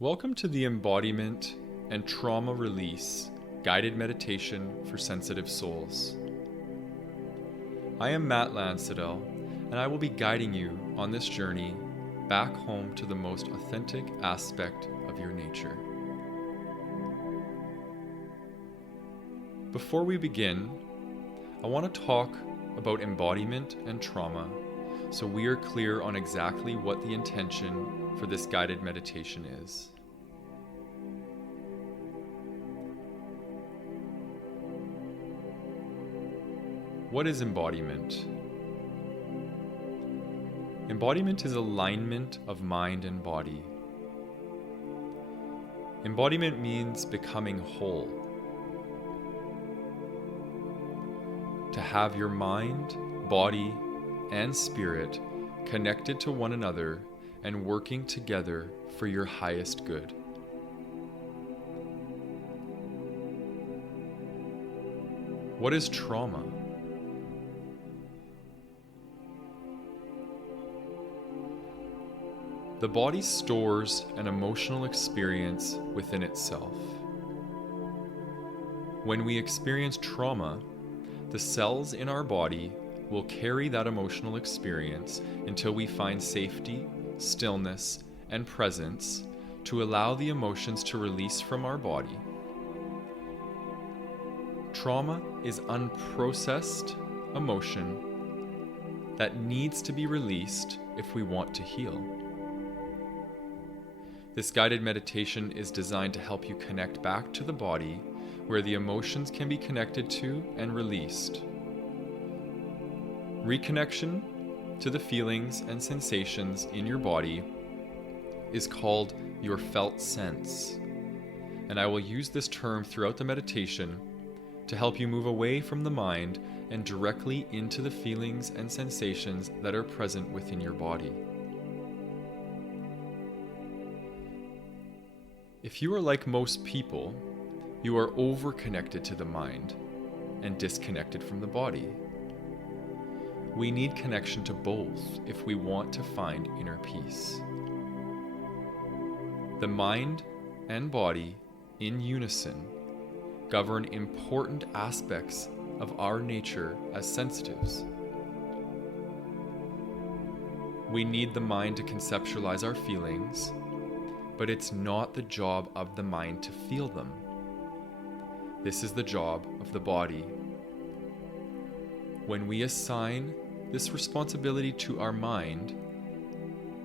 Welcome to the Embodiment and Trauma Release Guided Meditation for Sensitive Souls. I am Matt Lansadell, and I will be guiding you on this journey back home to the most authentic aspect of your nature. Before we begin, I want to talk about embodiment and trauma so we are clear on exactly what the intention for this guided meditation is. What is embodiment? Embodiment is alignment of mind and body. Embodiment means becoming whole. To have your mind, body, and spirit connected to one another and working together for your highest good. What is trauma? The body stores an emotional experience within itself. When we experience trauma, the cells in our body will carry that emotional experience until we find safety, stillness, and presence to allow the emotions to release from our body. Trauma is unprocessed emotion that needs to be released if we want to heal. This guided meditation is designed to help you connect back to the body where the emotions can be connected to and released. Reconnection to the feelings and sensations in your body is called your felt sense, and I will use this term throughout the meditation to help you move away from the mind and directly into the feelings and sensations that are present within your body. If you are like most people, you are over-connected to the mind and disconnected from the body. We need connection to both if we want to find inner peace. The mind and body, in unison, govern important aspects of our nature as sensitives. We need the mind to conceptualize our feelings, but it's not the job of the mind to feel them. This is the job of the body. When we assign this responsibility to our mind,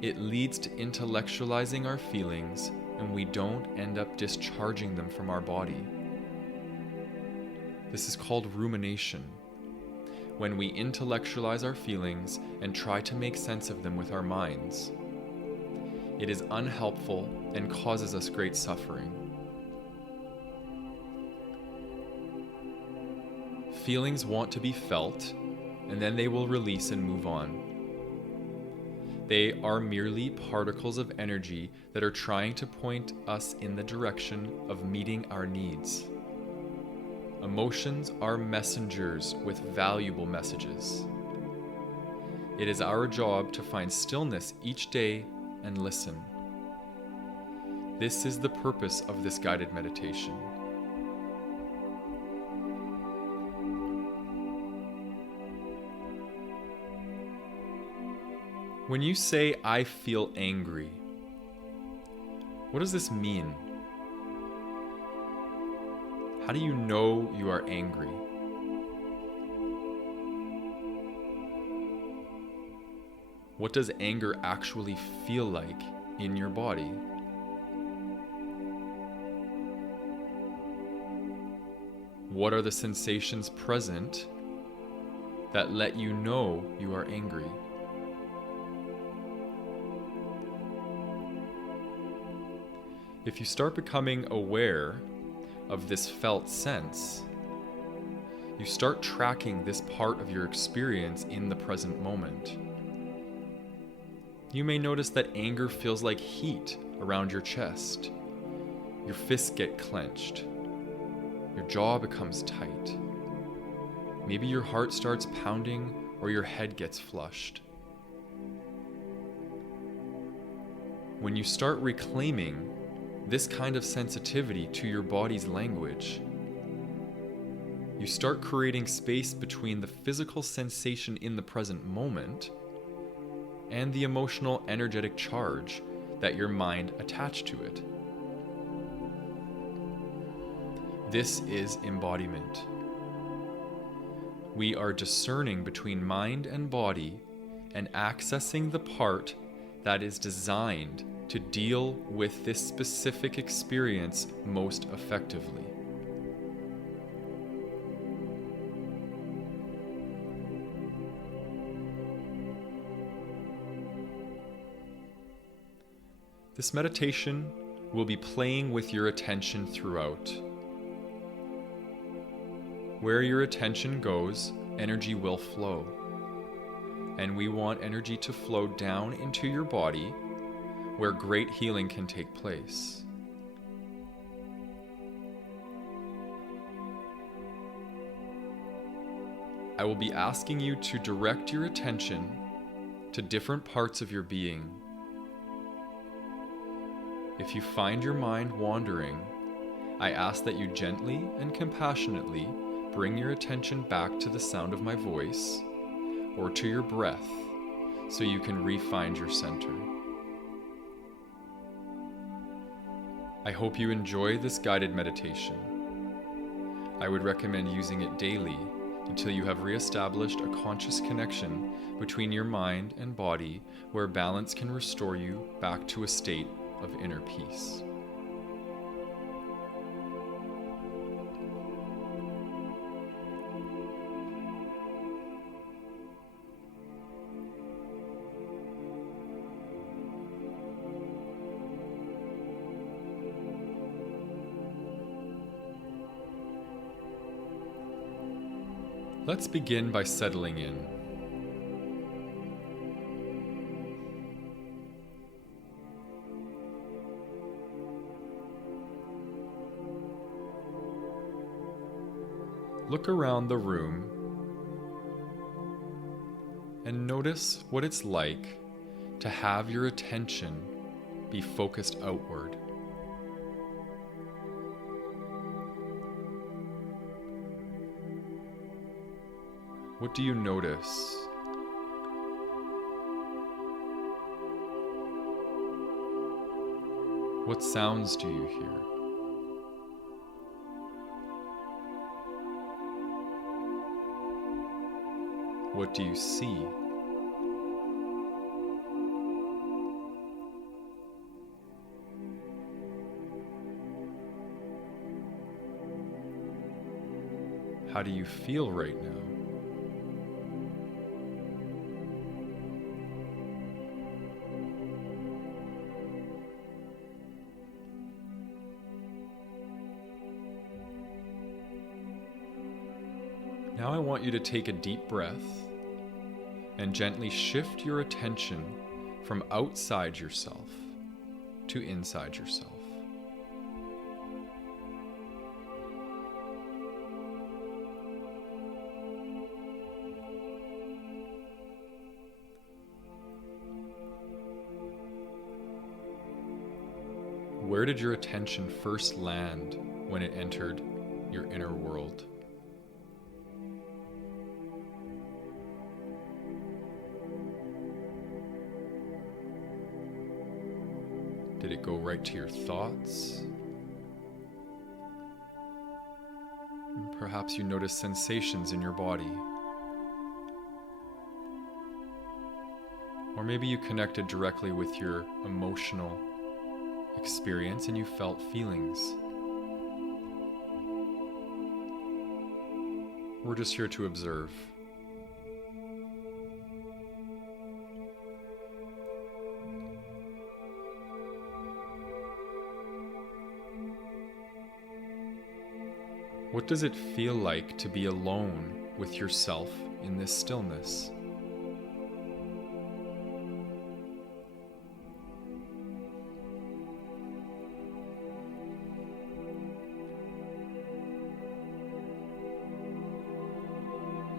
it leads to intellectualizing our feelings, and we don't end up discharging them from our body. This is called rumination, when we intellectualize our feelings and try to make sense of them with our minds. It is unhelpful and causes us great suffering. Feelings want to be felt, and then they will release and move on. They are merely particles of energy that are trying to point us in the direction of meeting our needs. Emotions are messengers with valuable messages. It is our job to find stillness each day and listen. This is the purpose of this guided meditation. When you say, "I feel angry," what does this mean? How do you know you are angry? What does anger actually feel like in your body? What are the sensations present that let you know you are angry? If you start becoming aware of this felt sense, you start tracking this part of your experience in the present moment. You may notice that anger feels like heat around your chest. Your fists get clenched. Your jaw becomes tight. Maybe your heart starts pounding or your head gets flushed. When you start reclaiming this kind of sensitivity to your body's language, you start creating space between the physical sensation in the present moment and the emotional, energetic charge that your mind attached to it. This is embodiment. We are discerning between mind and body and accessing the part that is designed to deal with this specific experience most effectively. This meditation will be playing with your attention throughout. Where your attention goes, energy will flow. And we want energy to flow down into your body, where great healing can take place. I will be asking you to direct your attention to different parts of your being. If you find your mind wandering, I ask that you gently and compassionately bring your attention back to the sound of my voice or to your breath so you can re-find your center. I hope you enjoy this guided meditation. I would recommend using it daily until you have re-established a conscious connection between your mind and body where balance can restore you back to a state of inner peace. Let's begin by settling in. Look around the room and notice what it's like to have your attention be focused outward. What do you notice? What sounds do you hear? What do you see? How do you feel right now? Now I want you to take a deep breath and gently shift your attention from outside yourself to inside yourself. Where did your attention first land when it entered your inner world? Did it go right to your thoughts? Perhaps you notice sensations in your body. Or maybe you connected directly with your emotional experience and you felt feelings. We're just here to observe. What does it feel like to be alone with yourself in this stillness?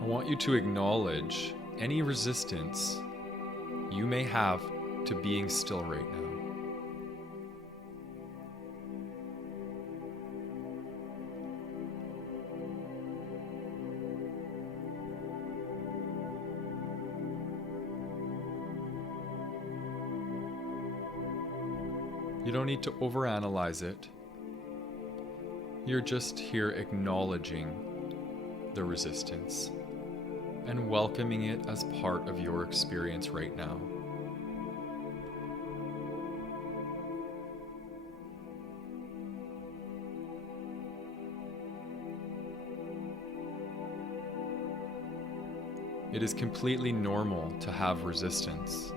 I want you to acknowledge any resistance you may have to being still right now. You don't need to overanalyze it. You're just here acknowledging the resistance and welcoming it as part of your experience right now. It is completely normal to have resistance.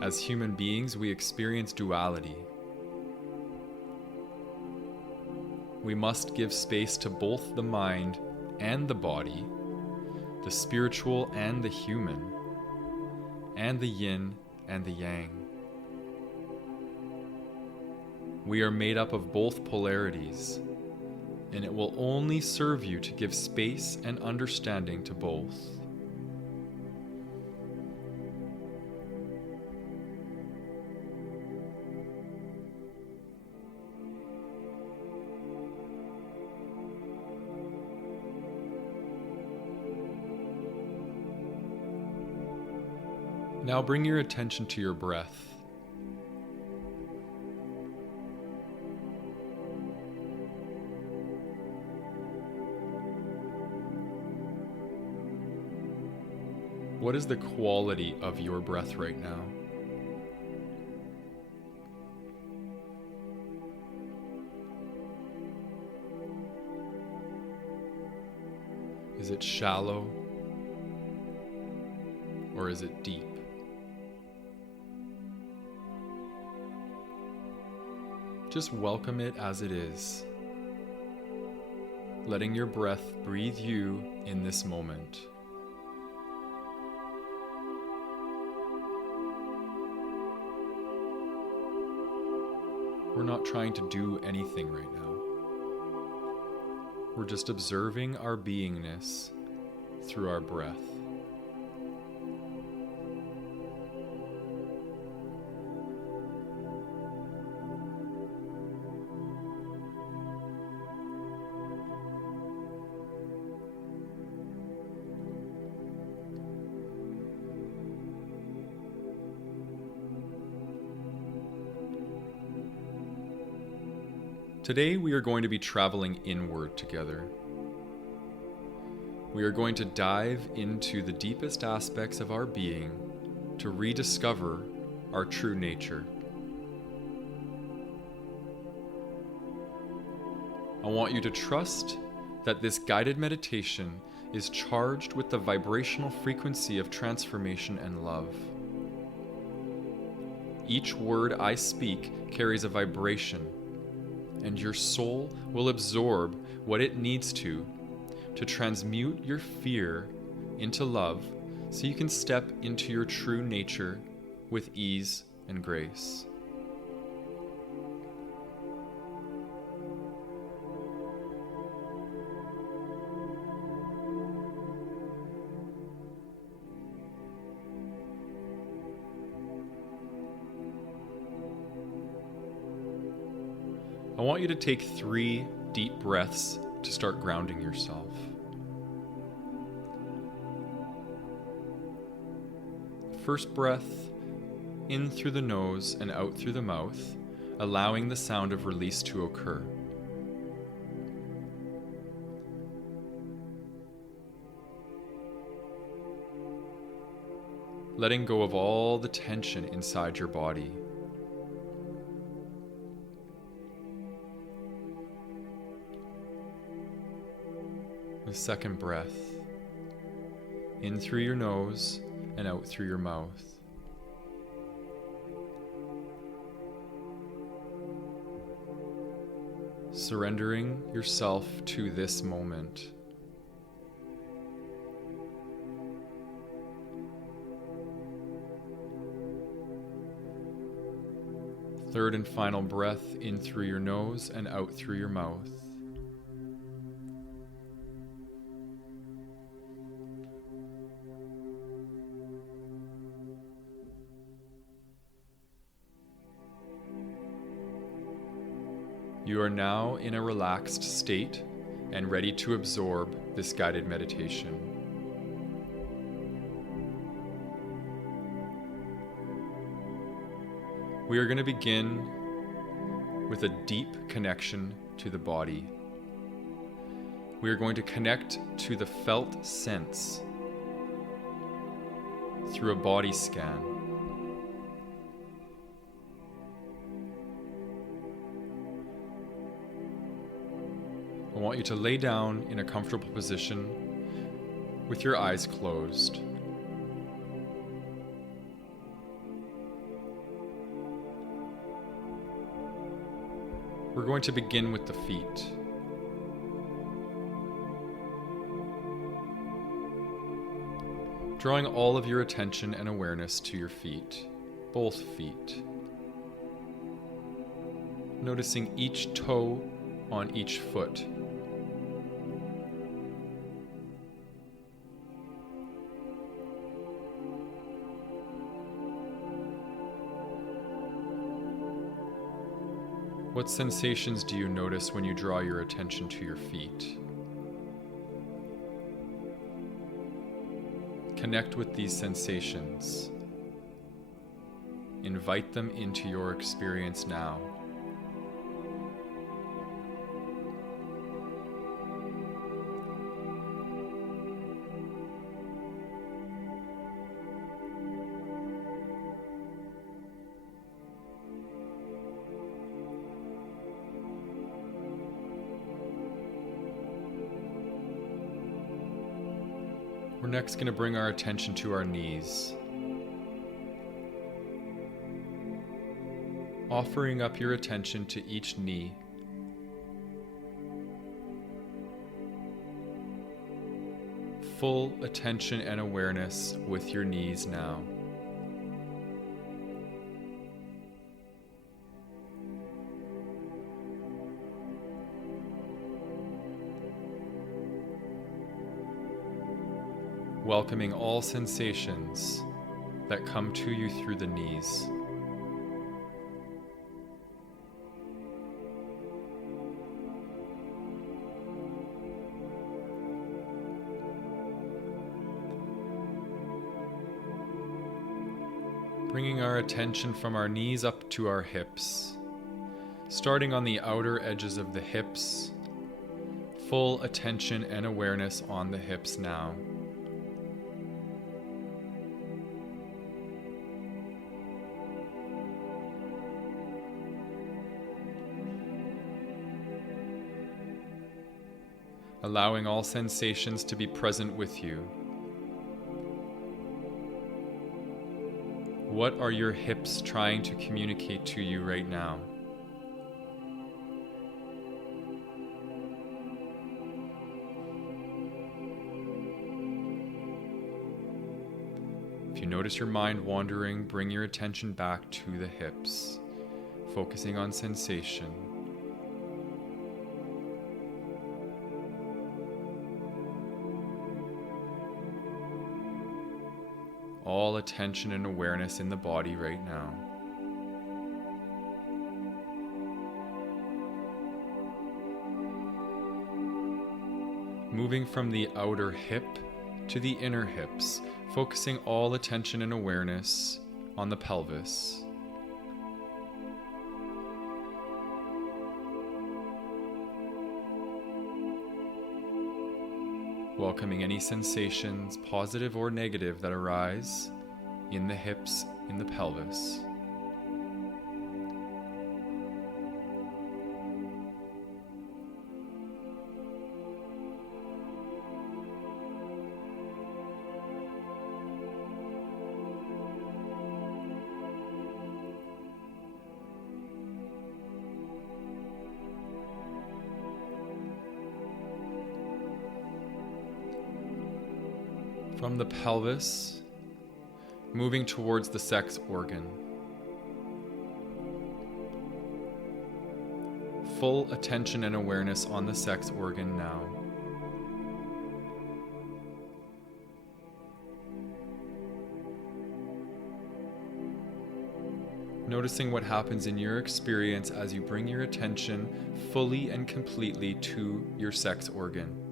As human beings, we experience duality. We must give space to both the mind and the body, the spiritual and the human, and the yin and the yang. We are made up of both polarities, and it will only serve you to give space and understanding to both. Now bring your attention to your breath. What is the quality of your breath right now? Is it shallow or is it deep? Just welcome it as it is, letting your breath breathe you in this moment. We're not trying to do anything right now. We're just observing our beingness through our breath. Today we are going to be traveling inward together. We are going to dive into the deepest aspects of our being to rediscover our true nature. I want you to trust that this guided meditation is charged with the vibrational frequency of transformation and love. Each word I speak carries a vibration, and your soul will absorb what it needs to transmute your fear into love so you can step into your true nature with ease and grace. I want you to take 3 deep breaths to start grounding yourself. First breath, in through the nose and out through the mouth, allowing the sound of release to occur. Letting go of all the tension inside your body. The second breath, in through your nose and out through your mouth. Surrendering yourself to this moment. Third and final breath, in through your nose and out through your mouth. You are now in a relaxed state and ready to absorb this guided meditation. We are going to begin with a deep connection to the body. We are going to connect to the felt sense through a body scan. I want you to lay down in a comfortable position with your eyes closed. We're going to begin with the feet. Drawing all of your attention and awareness to your feet, both feet. Noticing each toe on each foot. What sensations do you notice when you draw your attention to your feet? Connect with these sensations. Invite them into your experience now. We're next going to bring our attention to our knees. Offering up your attention to each knee. Full attention and awareness with your knees now. Welcoming all sensations that come to you through the knees. Bringing our attention from our knees up to our hips, starting on the outer edges of the hips, full attention and awareness on the hips now. Allowing all sensations to be present with you. What are your hips trying to communicate to you right now? If you notice your mind wandering, bring your attention back to the hips, focusing on sensation. All attention and awareness in the body right now. Moving from the outer hip to the inner hips, focusing all attention and awareness on the pelvis. Welcoming any sensations, positive or negative, that arise in the hips, in the pelvis. From the pelvis, moving towards the sex organ. Full attention and awareness on the sex organ now. Noticing what happens in your experience as you bring your attention fully and completely to your sex organ.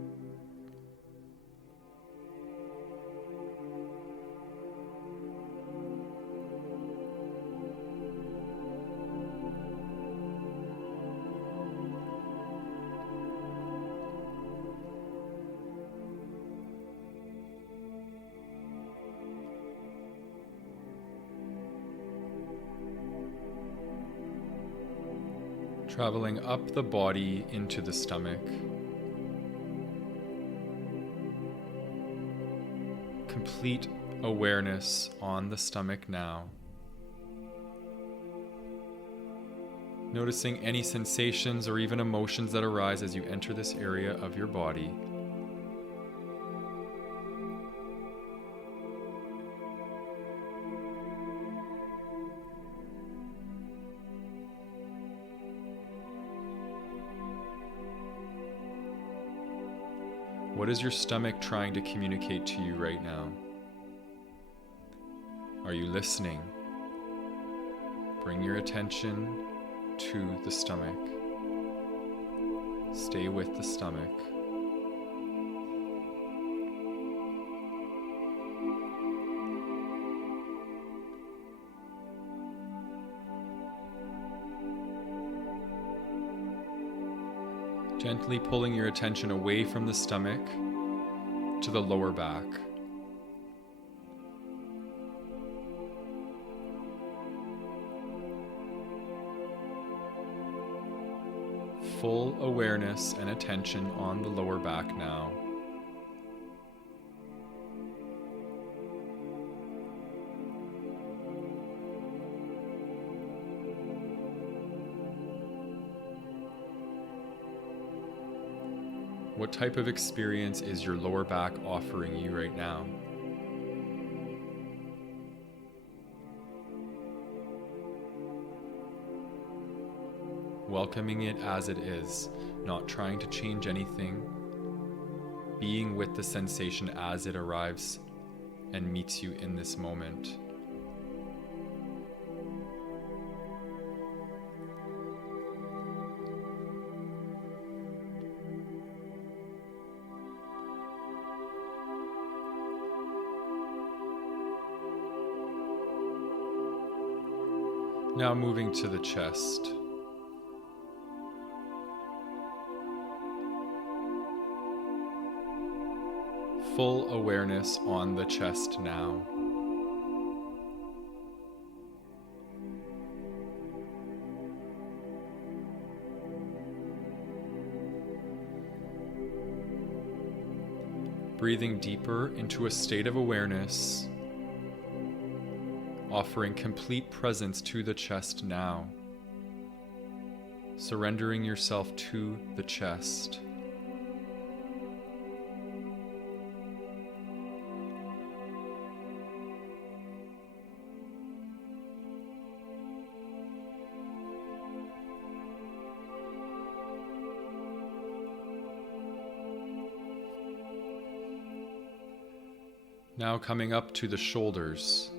traveling up the body into the stomach. Complete awareness on the stomach now. Noticing any sensations or even emotions that arise as you enter this area of your body. What is your stomach trying to communicate to you right now? Are you listening? Bring your attention to the stomach. Stay with the stomach. Gently pulling your attention away from the stomach to the lower back. Full awareness and attention on the lower back now. What type of experience is your lower back offering you right now? Welcoming it as it is, not trying to change anything, being with the sensation as it arrives and meets you in this moment. Now moving to the chest. Full awareness on the chest now. Breathing deeper into a state of awareness, offering complete presence to the chest now, surrendering yourself to the chest. Now coming up to the shoulders.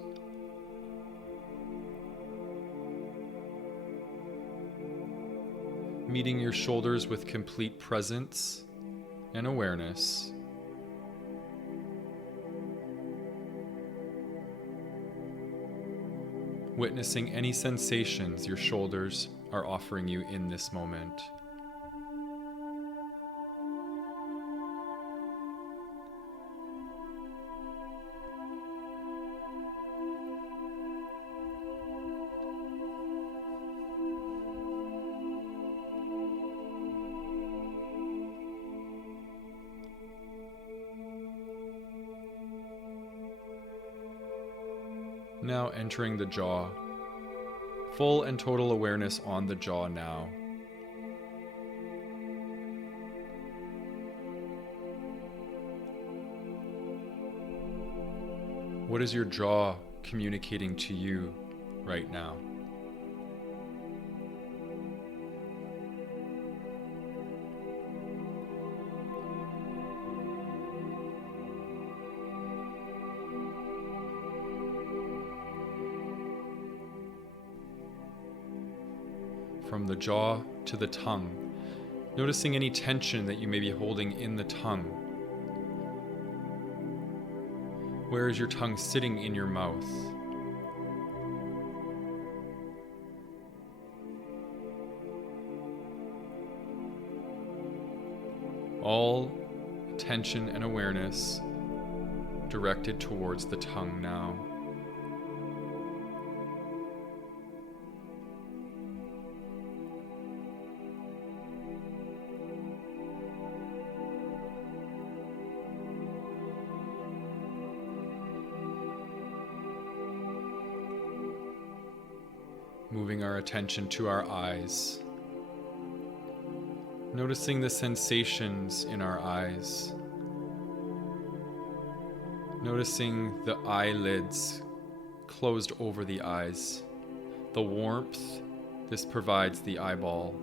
Meeting your shoulders with complete presence and awareness. Witnessing any sensations your shoulders are offering you in this moment. Now entering the jaw. Full and total awareness on the jaw now. What is your jaw communicating to you right now? From the jaw to the tongue, noticing any tension that you may be holding in the tongue. Where is your tongue sitting in your mouth? All attention and awareness directed towards the tongue now. bring our attention to our eyes. Noticing the sensations in our eyes. Noticing the eyelids closed over the eyes. The warmth this provides the eyeball.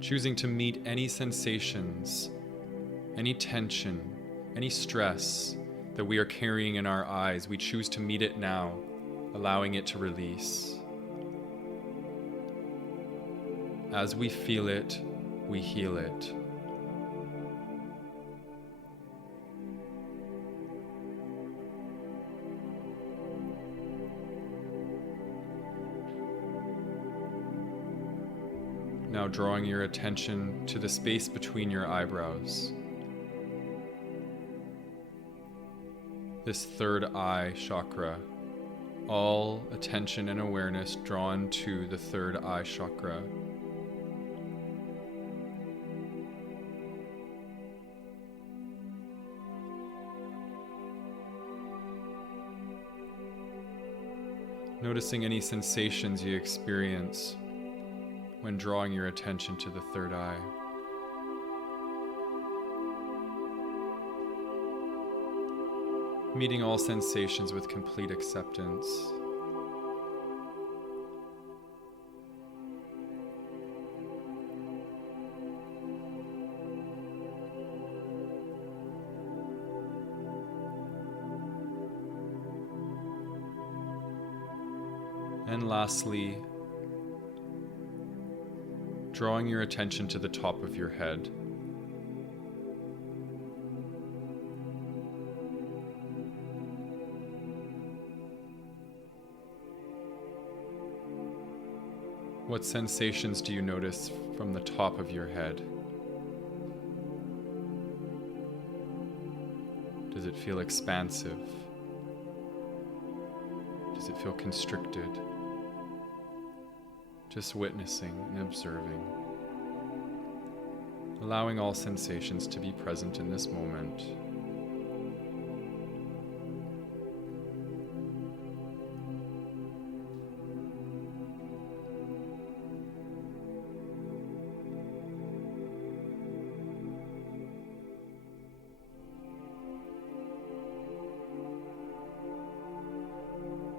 Choosing to meet any sensations, any tension, any stress that we are carrying in our eyes, we choose to meet it now, allowing it to release. As we feel it, we heal it. Now drawing your attention to the space between your eyebrows. This third eye chakra. All attention and awareness drawn to the third eye chakra. Noticing any sensations you experience when drawing your attention to the third eye. Meeting all sensations with complete acceptance. And lastly, drawing your attention to the top of your head. What sensations do you notice from the top of your head? Does it feel expansive? Does it feel constricted? Just witnessing and observing, allowing all sensations to be present in this moment.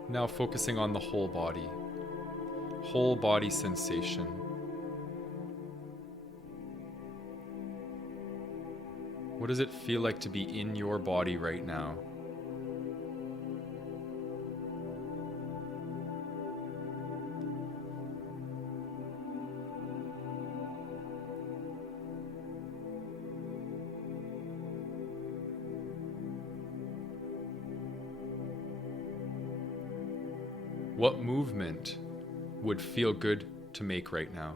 Now focusing on the whole body sensation. What does it feel like to be in your body right now? What movement would feel good to make right now?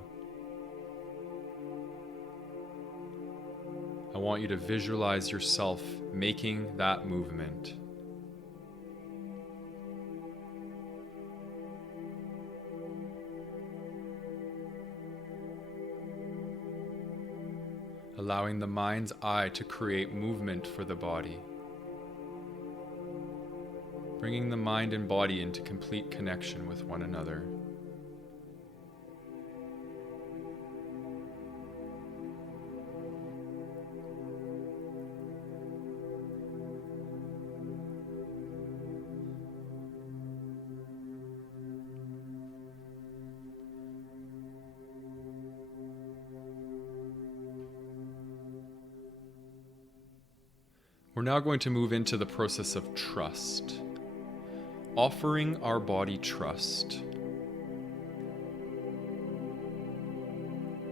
I want you to visualize yourself making that movement. Allowing the mind's eye to create movement for the body. Bringing the mind and body into complete connection with one another. We're now going to move into the process of trust. Offering our body trust.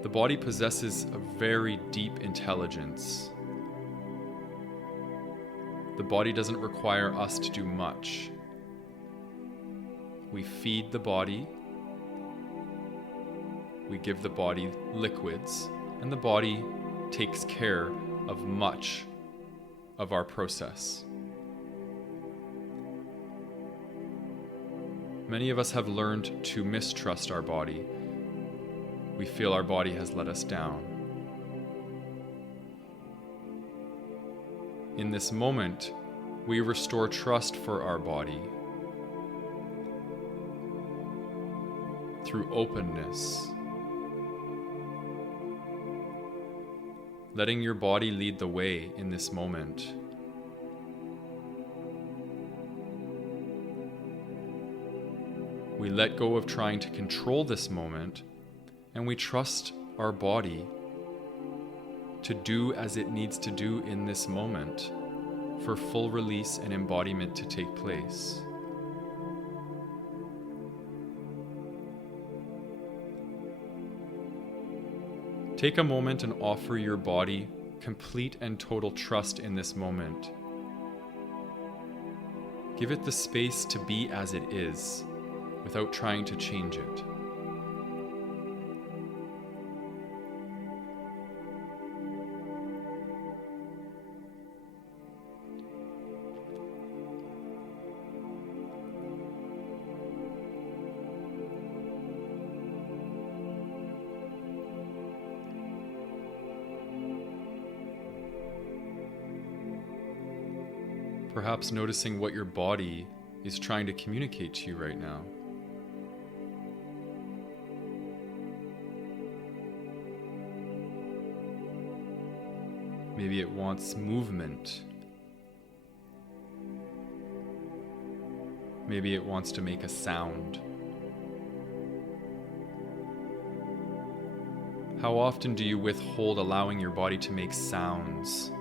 The body possesses a very deep intelligence. The body doesn't require us to do much. We feed the body, we give the body liquids, and the body takes care of much of our process. Many of us have learned to mistrust our body. We feel our body has let us down. In this moment, We restore trust for our body through openness, letting your body lead the way in this moment. We let go of trying to control this moment, and we trust our body to do as it needs to do in this moment for full release and embodiment to take place. Take a moment and offer your body complete and total trust in this moment. Give it the space to be as it is, without trying to change it. Perhaps noticing what your body is trying to communicate to you right now. Maybe it wants movement. Maybe it wants to make a sound. How often do you withhold allowing your body to make sounds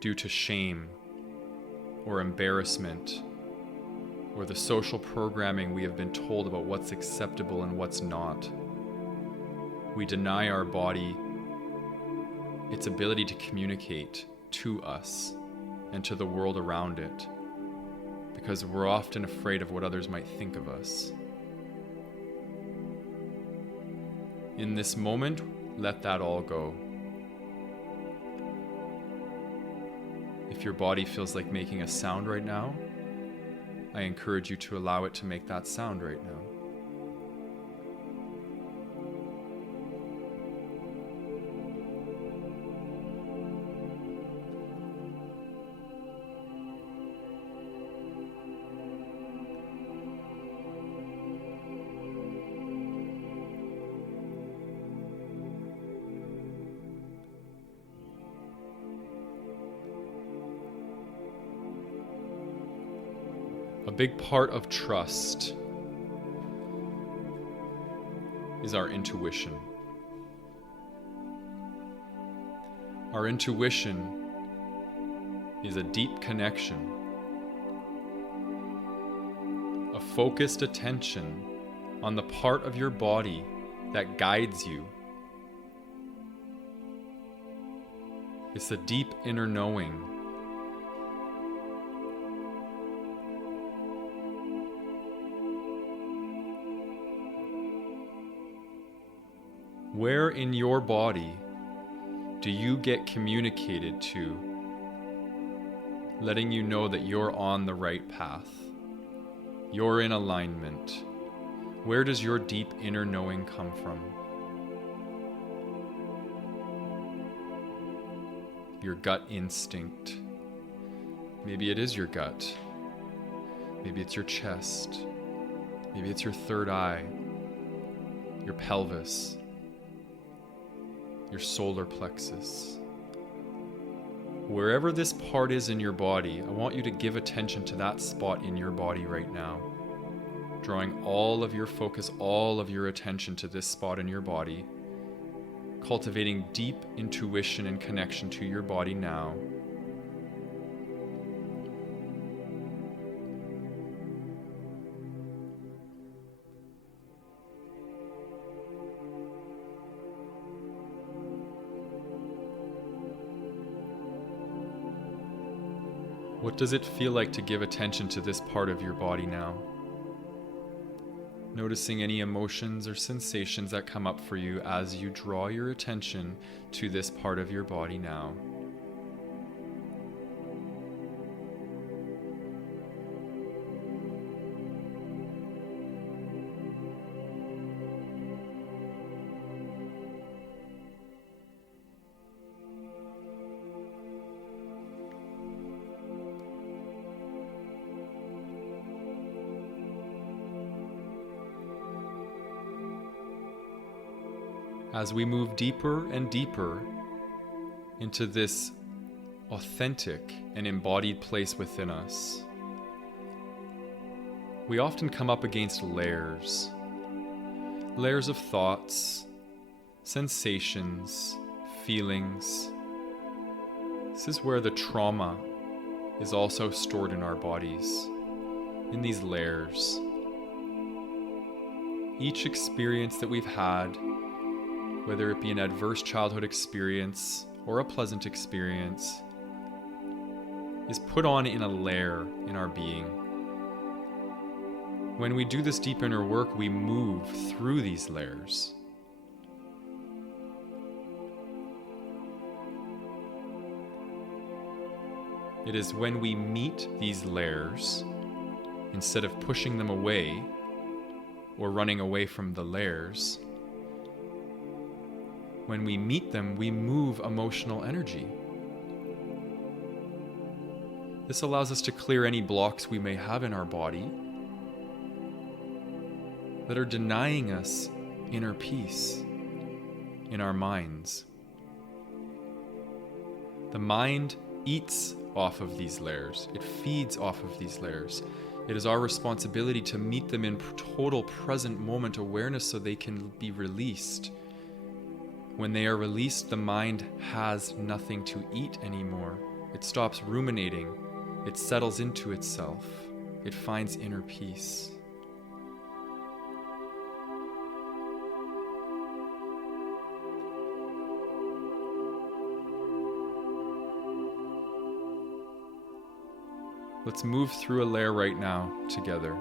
due to shame or embarrassment or the social programming we have been told about what's acceptable and what's not? We deny our body its ability to communicate to us and to the world around it because we're often afraid of what others might think of us. In this moment, let that all go. If your body feels like making a sound right now, I encourage you to allow it to make that sound right now. A big part of trust is our intuition. Our intuition is a deep connection, a focused attention on the part of your body that guides you. It's a deep inner knowing. Where in your body do you get communicated to, letting you know that you're on the right path? You're in alignment. Where does your deep inner knowing come from? Your gut instinct. Maybe it is your gut. Maybe it's your chest. Maybe it's your third eye, your pelvis, your solar plexus. Wherever this part is in your body, I want you to give attention to that spot in your body right now, drawing all of your focus, all of your attention to this spot in your body, cultivating deep intuition and connection to your body now. What does it feel like to give attention to this part of your body now? Noticing any emotions or sensations that come up for you as you draw your attention to this part of your body now. as we move deeper and deeper into this authentic and embodied place within us, we often come up against layers of thoughts, sensations, feelings. This is where the trauma is also stored in our bodies, in these layers. Each experience that we've had, whether it be an adverse childhood experience or a pleasant experience, is put on in a layer in our being. When we do this deep inner work, we move through these layers. It is when we meet these layers, instead of pushing them away or running away from the layers, when we meet them, we move emotional energy. This allows us to clear any blocks we may have in our body that are denying us inner peace in our minds. The mind eats off of these layers. It feeds off of these layers. It is our responsibility to meet them in total present moment awareness so they can be released. When they are released, the mind has nothing to eat anymore. It stops ruminating. It settles into itself. It finds inner peace. Let's move through a layer right now together.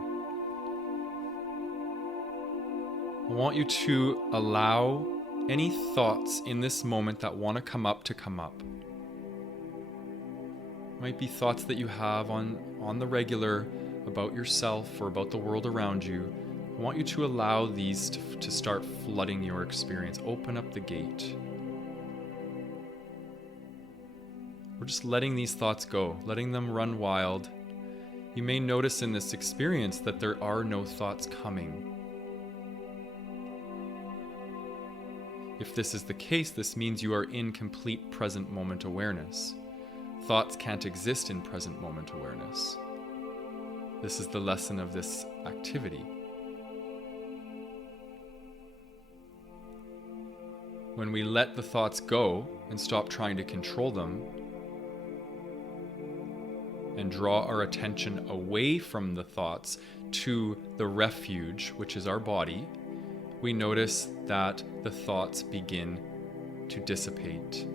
I want you to allow any thoughts in this moment that want to come up. Might be thoughts that you have on the regular about yourself or about the world around you. I want you to allow these to start flooding your experience. Open up the gate. We're just letting these thoughts go, letting them run wild. You may notice in this experience that there are no thoughts coming. If this is the case, this means you are in complete present moment awareness. Thoughts can't exist in present moment awareness. This is the lesson of this activity. When we let the thoughts go and stop trying to control them, and draw our attention away from the thoughts to the refuge, which is our body, we notice that the thoughts begin to dissipate.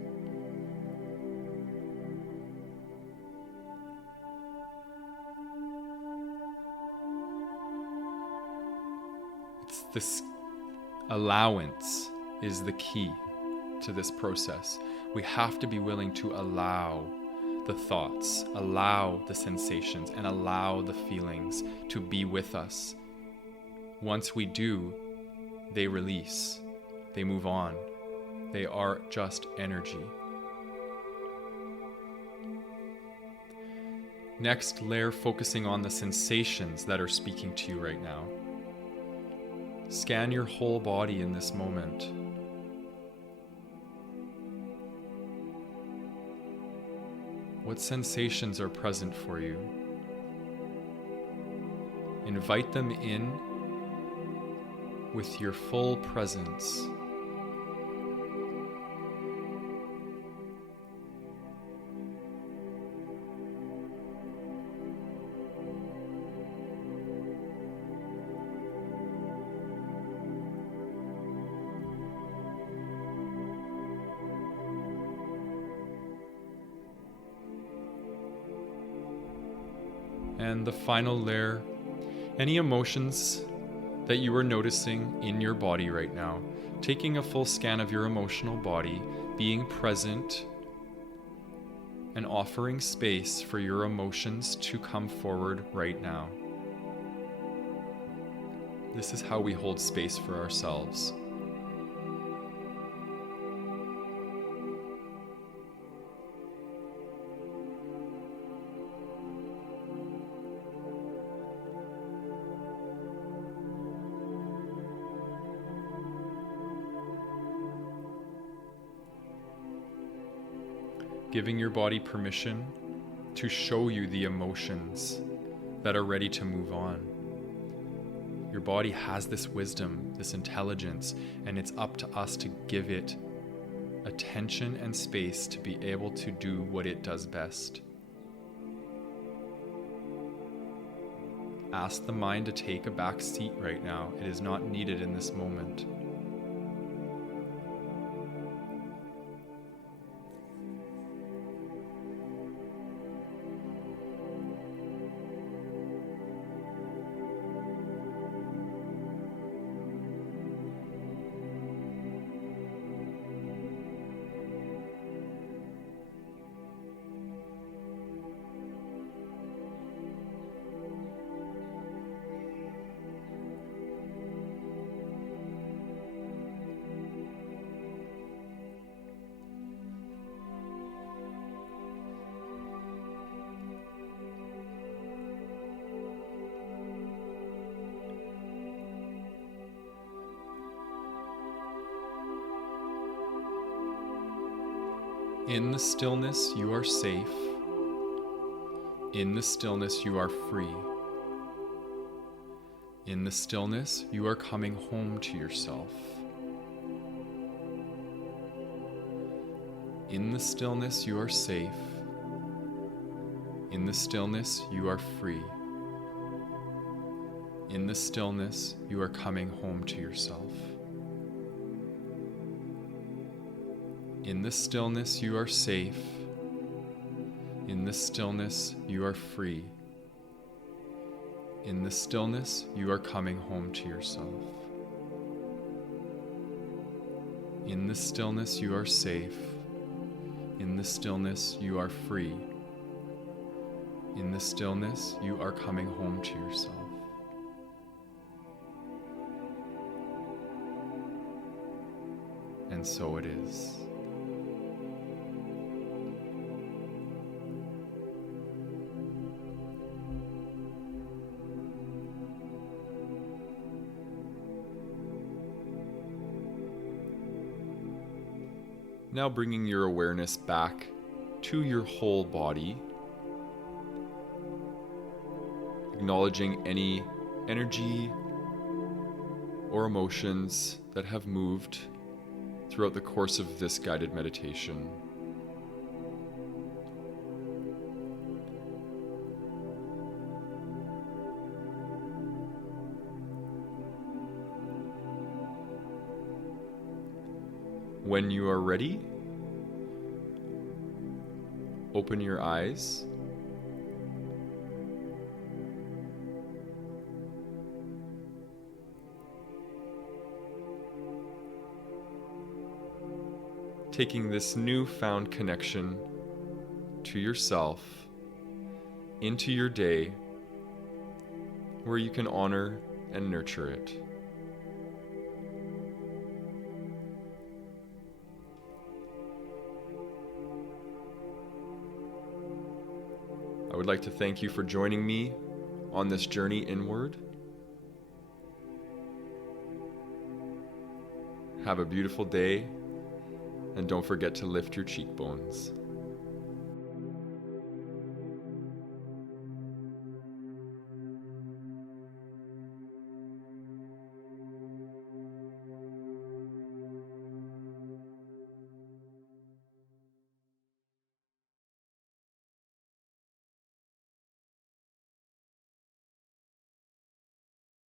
It's this allowance is the key to this process. We have to be willing to allow the thoughts, allow the sensations, and allow the feelings to be with us. Once we do, they release, they move on. They are just energy. Next layer, focusing on the sensations that are speaking to you right now. Scan your whole body in this moment. What sensations are present for you? Invite them in with your full presence. And the final layer, any emotions that you are noticing in your body right now, taking a full scan of your emotional body, being present and offering space for your emotions to come forward right now. This is how we hold space for ourselves. giving your body permission to show you the emotions that are ready to move on. Your body has this wisdom, this intelligence, and it's up to us to give it attention and space to be able to do what it does best. Ask the mind to take a back seat right now. It is not needed in this moment. In the stillness, you are safe. In the stillness, you are free. In the stillness, you are coming home to yourself. In the stillness, you are safe. In the stillness, you are free. In the stillness, you are coming home to yourself. In the stillness, you are safe. In the stillness, you are free. In the stillness, you are coming home to yourself. In the stillness, you are safe. In the stillness, you are free. In the stillness, you are coming home to yourself. And so it is. Now bringing your awareness back to your whole body, acknowledging any energy or emotions that have moved throughout the course of this guided meditation. When you are ready, open your eyes. Taking this newfound connection to yourself into your day, where you can honor and nurture it. I would like to thank you for joining me on this journey inward. Have a beautiful day, and don't forget to lift your cheekbones.